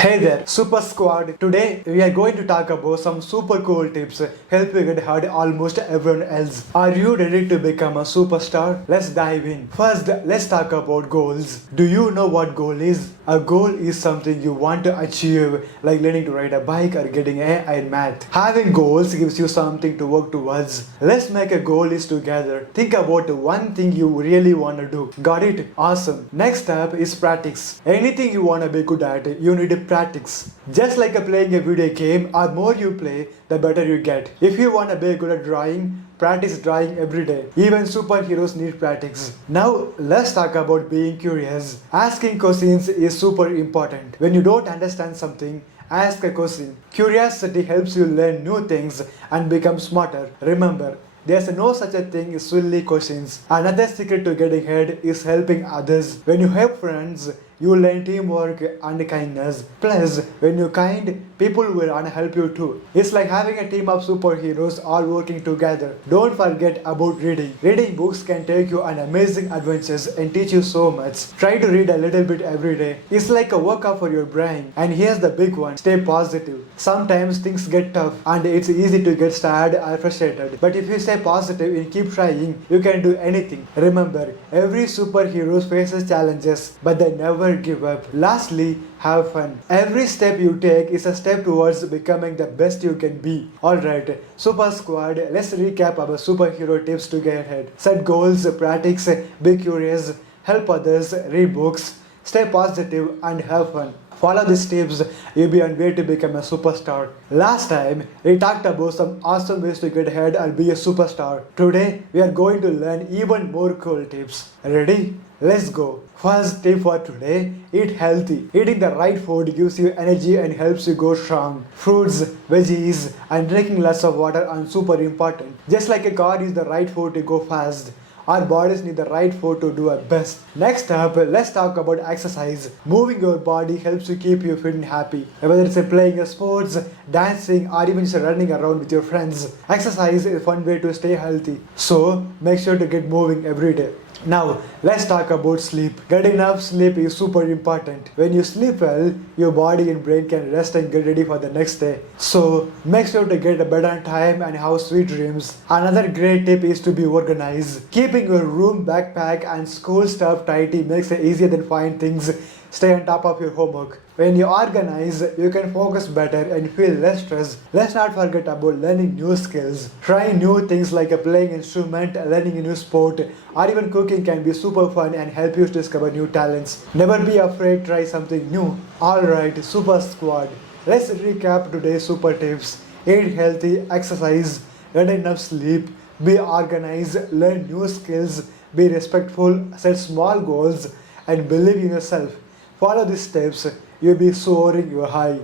Hey there, Super Squad. Today we are going to talk about some super cool tips help you get ahead almost everyone else. Are you ready to become a superstar? Let's dive in. First, let's talk about goals. Do you know what goal is? A goal is something you want to achieve, like learning to ride a bike or getting A in math. Having goals gives you something to work towards. Let's make a goal list together. Think about one thing you really want to do. Got it? Awesome. Next step is practice. Anything you want to be good at, you need to practice. Just like playing a video game, the more you play, the better you get. If you want to be good at drawing, practice drawing every day. Even superheroes need practice. Now let's talk about being curious. Asking questions is super important. When you don't understand something, ask a question. Curiosity helps you learn new things and become smarter. Remember, there's no such a thing as silly questions. Another secret to getting ahead is helping others. When you help friends, you learn teamwork and kindness. Plus, when you're kind, people will help you too. It's like having a team of superheroes all working together. Don't forget about reading. Reading books can take you on amazing adventures and teach you so much. Try to read a little bit every day. It's like a workout for your brain. And here's the big one, stay positive. Sometimes things get tough and it's easy to get tired or frustrated. But if you stay positive and keep trying, you can do anything. Remember, every superhero faces challenges, but they never give up. Lastly, have fun. Every step you take is a step towards becoming the best you can be. Alright, Super Squad, let's recap our superhero tips to get ahead. Set goals, practice, be curious, help others, read books, stay positive and have fun. Follow these tips, you'll be on way to become a superstar. Last time, we talked about some awesome ways to get ahead and be a superstar. Today, we are going to learn even more cool tips. Ready? Let's go. First tip for today, eat healthy. Eating the right food gives you energy and helps you go strong. Fruits, veggies, and drinking lots of water are super important. Just like a car needs the right food to go fast, our bodies need the right food to do our best. Next up, let's talk about exercise. Moving your body helps you keep you fit and happy. Whether it's playing sports, dancing, or even just running around with your friends, exercise is a fun way to stay healthy. So, make sure to get moving every day. Now, let's talk about sleep. Getting enough sleep is super important. When you sleep well, your body and brain can rest and get ready for the next day. So, make sure to get a bed on time and have sweet dreams. Another great tip is to be organized. Keeping your room, backpack, and school stuff tidy makes it easier than find things. Stay on top of your homework. When you organize, you can focus better and feel less stressed. Let's not forget about learning new skills. Trying new things like playing instrument, learning a new sport, or even cooking can be super fun and help you discover new talents. Never be afraid to try something new. Alright, Super Squad. Let's recap today's super tips. Eat healthy, exercise, get enough sleep, be organized, learn new skills, be respectful, set small goals, and believe in yourself. Follow these steps, you'll be soaring your high.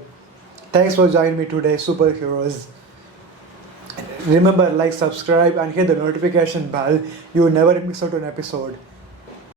Thanks for joining me today, superheroes. Remember, like, subscribe, and hit the notification bell. You will never miss out on an episode.